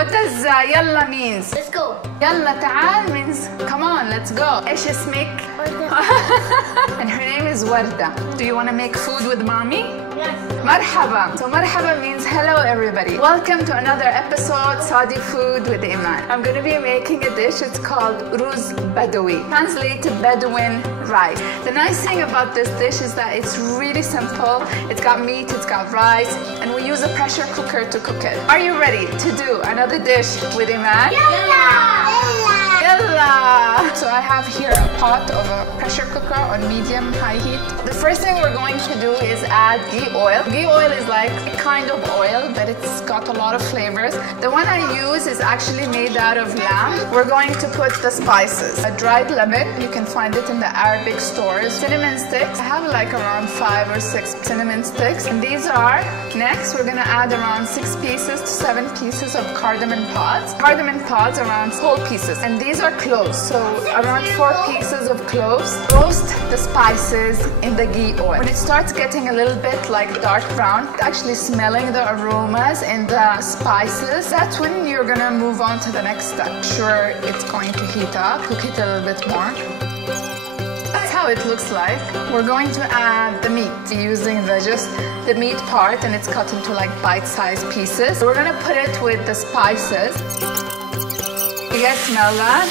What does يلا means? Let's go. يلا تعال means come on, let's go. إيش اسمك? And her name is Warda. Do you want to make food with mommy? Yes. Marhaba. So marhaba means hello everybody. Welcome to another episode Saudi Food with Iman. I'm going to be making a dish. It's called Ruz Badwi. Translated Bedouin rice. The nice thing about this dish is that it's really simple. It's got meat, it's got rice, and we use a pressure cooker to cook it. Are you ready to do another dish with Iman? Yalla! Yalla! So I have here a pot of a pressure cooker on medium-high heat. The first thing we're going to do is add ghee oil. Ghee oil is like a kind of oil, but it's got a lot of flavors. The one I use is actually made out of lamb. We're going to put the spices. A dried lemon, you can find it in the Arabic stores. Cinnamon sticks, I have like around 5 or 6 cinnamon sticks. And these are, next we're gonna add around 6 pieces to 7 pieces of cardamom pods. Cardamom pods around whole pieces. And these are cloves, so around 4 pieces of cloves. Roast the spices in the ghee oil. When it starts getting a little bit like dark brown, actually smelling the aromas and the spices, that's when you're gonna move on to the next step. Sure, it's going to heat up. Cook it a little bit more. That's how it looks like. We're going to add the meat using the meat part, and it's cut into like bite-sized pieces. So we're gonna put it with the spices. You guys smell that?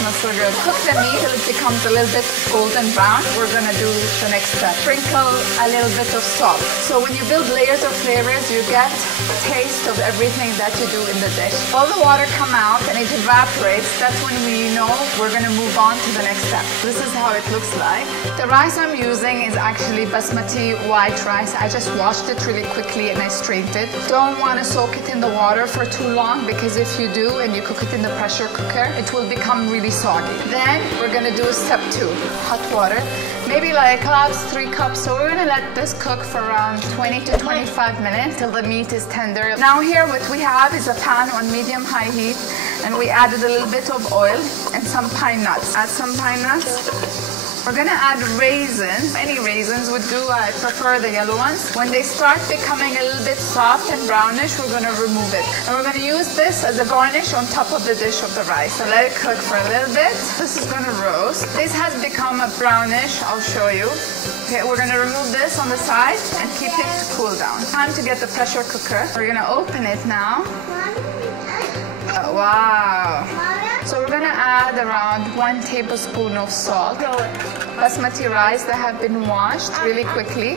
Smells so good. Cook the meat till it becomes a little bit golden brown. We're gonna do the next step. Sprinkle a little bit of salt. So when you build layers of flavors, you get a taste of everything that you do in the dish. All the water come out and it evaporates. That's when we know we're gonna move on to the next step. This is how it looks like. The rice I'm using is actually basmati white rice. I just washed it really quickly and I strained it. Don't want to soak it in the water for too long, because if you do and you cook it in the pressure cooker, it will become really soggy. Then we're gonna do step 2, hot water. Maybe like 3 cups. So we're gonna let this cook for around 20 to 25 minutes till the meat is tender. Now here what we have is a pan on medium-high heat, and we added a little bit of oil and some pine nuts. Add some pine nuts. We're gonna add raisins. Any raisins would do. I prefer the yellow ones. When they start becoming a little bit soft and brownish, we're gonna remove it. And we're gonna use this as a garnish on top of the dish of the rice. So let it cook for a little bit. This is gonna roast. This has become a brownish, I'll show you. Okay, we're gonna remove this on the side and keep it to cool down. Time to get the pressure cooker. We're gonna open it now. Oh, wow. So we're gonna add around 1 tablespoon of salt. Basmati rice that have been washed really quickly.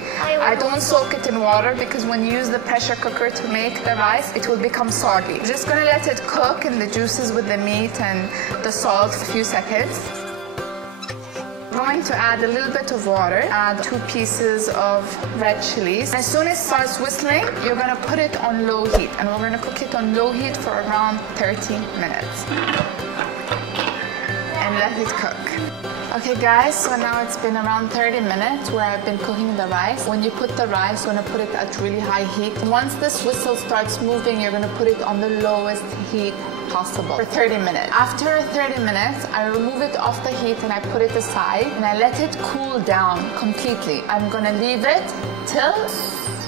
I don't soak it in water because when you use the pressure cooker to make the rice, it will become soggy. Just gonna let it cook in the juices with the meat and the salt for a few seconds. I'm going to add a little bit of water, add 2 pieces of red chilies. As soon as it starts whistling, you're gonna put it on low heat, and we're gonna cook it on low heat for around 30 minutes. And let it cook. Okay guys, so now it's been around 30 minutes where I've been cooking the rice. When you put the rice, you're gonna put it at really high heat. Once this whistle starts moving, you're gonna put it on the lowest heat possible for 30 minutes. After 30 minutes, I remove it off the heat and I put it aside and I let it cool down completely. I'm gonna leave it till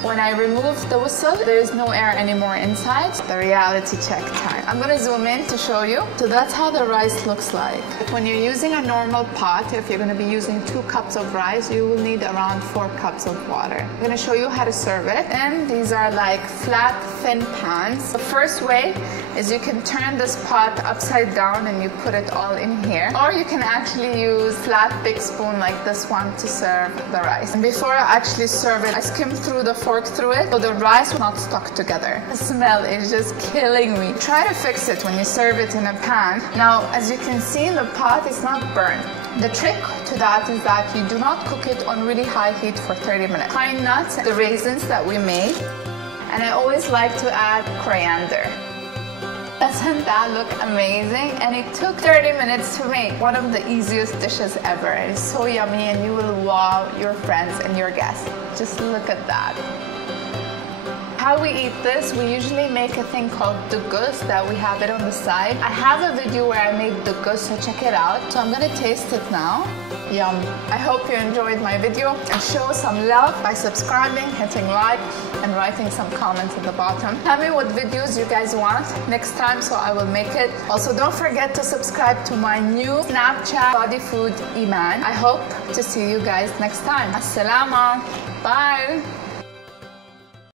when I remove the whistle, there is no air anymore inside. The reality check time. I'm gonna zoom in to show you. So that's how the rice looks like. But when you're using a normal pot, if you're gonna be using 2 cups of rice, you will need around 4 cups of water. I'm gonna show you how to serve it. And these are like flat, thin pans. The first way is you can turn this pot upside down and you put it all in here. Or you can actually use flat big spoon like this one to serve the rice. And before I actually serve it, I skim through the fork through it so the rice will not stuck together. The smell is just killing me. Try to fix it when you serve it in a pan. Now, as you can see, the pot is not burned. The trick to that is that you do not cook it on really high heat for 30 minutes. Pine nuts, the raisins that we made, and I always like to add coriander. Doesn't that look amazing? And it took 30 minutes to make. One of the easiest dishes ever. It's so yummy and you will wow your friends and your guests. Just look at that. how we eat this, we usually make a thing called dugus that we have it on the side. I have a video where I make dugus, so check it out. So I'm gonna taste it now. Yum. I hope you enjoyed my video and show some love by subscribing, hitting like, and writing some comments at the bottom. Tell me what videos you guys want next time so I will make it. Also, don't forget to subscribe to my new Snapchat body food Iman. I hope to see you guys next time. As-salama. Bye.